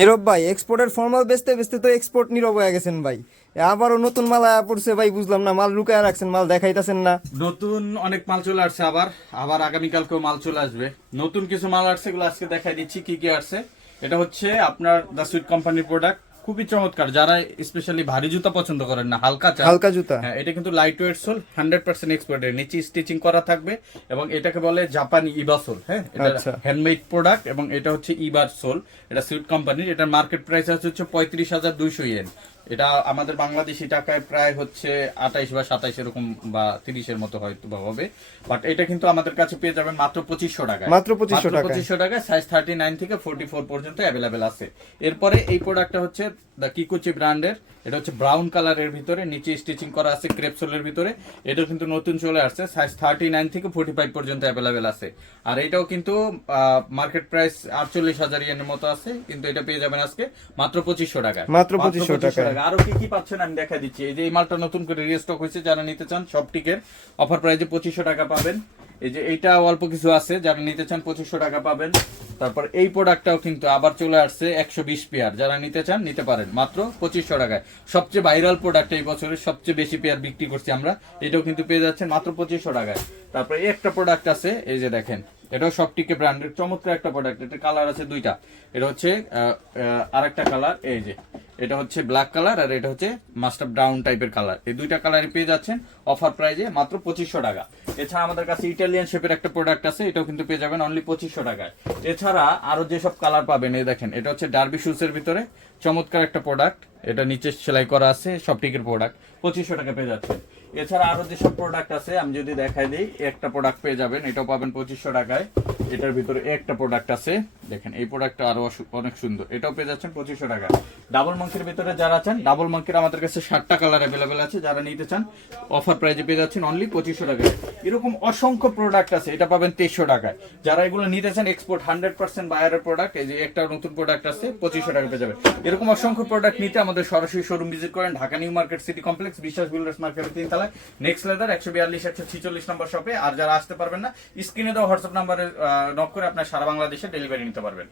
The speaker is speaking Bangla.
নীরব ভাই, এক্সপোর্টের ফর্মাল বেচতে বেচতে তো এক্সপোর্ট নীরব হয়ে গেছেন ভাই। আবারও নতুন মাল আয়া পড়ছে ভাই, বুঝলাম না, মাল লুকায় রাখছেন, মাল দেখাইতাছেন না। নতুন অনেক মাল চলে আসছে, আবার আবার আগামীকালকেও মাল চলে আসবে। নতুন কিছু মাল আসছে, এগুলো আজকে দেখাই দিচ্ছি কি কি আসছে। এটা হচ্ছে আপনার দ্য সুইট কোম্পানির প্রোডাক্ট, খুবই চমৎকার। যারা স্পেশালি ভারী জুতা পছন্দ করেন না, হালকা চান, হালকা জুতা। হ্যাঁ, এটা কিন্তু লাইট ওয়েট সোল, 100% এক্সপোর্টের, নিচে স্টিচিং করা থাকবে এবং এটাকে বলে জাপানি ইবা সোল। হ্যাঁ, এটা আচ্ছা। হ্যান্ডমেড প্রোডাক্ট এবং এটা হচ্ছে ইবার সোল। এটা সুইট কোম্পানির, এটার মার্কেট প্রাইস হচ্ছে 35,200 ইয়েন। এটা আমাদের বাংলাদেশি টাকায় প্রায় হচ্ছে 28 বা 27 এরকম বা 30-এর মতো হয়তো বা হবে। বাট এটা কিন্তু আমাদের কাছে পেয়ে যাবেন মাত্র 2500 টাকায়। মাত্র 2500 টাকায়। 2500 টাকায় সাইজ 39 থেকে 44 পর্যন্ত অ্যাভেলেবেল আছে। এরপরে এই প্রোডাক্টটা হচ্ছে দ্য কিকুচি ব্র্যান্ডের। এটা হচ্ছে ব্রাউন কালারের ভিতরে, নিচে স্টিচিং করা আছে ক্রেপসোলের ভিতরে। এটা কিন্তু নতুন চলে আসছে, সাইজ 39 থেকে 45 পর্যন্ত অ্যাভেলেবেল আছে। আর এটাও কিন্তু মার্কেট প্রাইস 48,000 ইয়েনের মতো আছে, কিন্তু এটা পেয়ে যাবেন আজকে মাত্র 2500 টাকায়। মাত্র 2500 টাকায়। আরো কি কি পাচ্ছেন আমি দেখা দিচ্ছি। এই যে এই মালটা নতুন করে রিস্টক হয়েছে, যারা নিতে চান সবটিকের অফার প্রাইসে 2500 টাকা পাবেন। এই যে এইটা অল্প কিছু আছে, যারা নিতে চান 2500 টাকা পাবেন। তারপর এই প্রোডাক্টটাও কিন্তু আবার চলে আসছে, 120 পেয়ার, যারা নিতে চান নিতে পারেন মাত্র 2500 টাকায়। সবচেয়ে ভাইরাল প্রোডাক্ট, এই বছরের সবচেয়ে বেশি পেয়ার বিক্রি করছি আমরা, এটাও কিন্তু পেয়ে যাচ্ছেন মাত্র 2500 টাকায়। তারপরে এই একটা প্রোডাক্ট আছে, এই যে দেখেন, এটাও সবটিকে ব্র্যান্ডের চমৎকার একটা প্রোডাক্ট। এটা কালার আছে দুইটা, এটা হচ্ছে আরেকটা কালার, এই যে এটা হচ্ছে ব্ল্যাক কালার আর এটা হচ্ছে মাস্টার ব্রাউন টাইপের কালার। এই দুইটা কালারই পেয়ে যাচ্ছেন অফার প্রাইজে মাত্র 2500 টাকা। এছাড়া আমাদের কাছে ইটালিয়ান শেপের একটা প্রোডাক্ট আছে, এটাও কিন্তু পেয়ে যাবেন অনলি 2500 টাকায়। এছাড়া আরো যেসব কালার পাবেন, এই দেখেন, এটা হচ্ছে ডার্বি শুজের ভিতরে চমৎকার একটা প্রোডাক্ট। এটা নিচে সেলাই করা আছে, সব টিকের প্রোডাক্ট 2500 টাকা পেয়ে যাচ্ছেন। এছাড়া আরো যেসব প্রোডাক্ট আছে আমি যদি দেখাই দিই, একটা প্রোডাক্ট পেয়ে যাবেন, এটাও পাবেন 2500 টাকায়। এটার ভিতরে একটা প্রোডাক্ট আছে, দেখেন এই প্রোডাক্টটা আরো অনেক সুন্দর, এটাও পেয়ে যাচ্ছেন 2500 টাকা। ডাবল মাঙ্কির ভিতরে যারা চান, ডাবল মাঙ্কির আমাদের কাছে 60টা কালার অ্যাভেলেবেল আছে, যারা নিতে চান অফার প্রাইজে পেয়ে যাচ্ছেন অনলি 2500 টাকায়। এরকম অসংখ্য প্রোডাক্ট আছে, এটা পাবেন 2300 টাকায়। যারা এগুলো নিতে চান এক্সপোর্ট 100% বায়ারের প্রোডাক্ট, এই যে একটা নতুন প্রোডাক্ট আছে 2500 টাকা পেয়ে যাবেন। এরকম অসংখ্য প্রোডাক্ট নিতে আমাদের সরাসরি শোরুম ভিজিট করেন, Dhaka new market city complex, বিশ্বাস বিল্ডার্স মার্কেটের 3 তলায়, নেক্সট লেদার 142-146 নম্বর শপে। আর যারা আসতে পারবেন না, স্ক্রিনে দেওয়া হোয়াটসঅ্যাপ নাম্বারে নক করে আপনার সারা বাংলাদেশে ডেলিভারি নিতে পারবেন।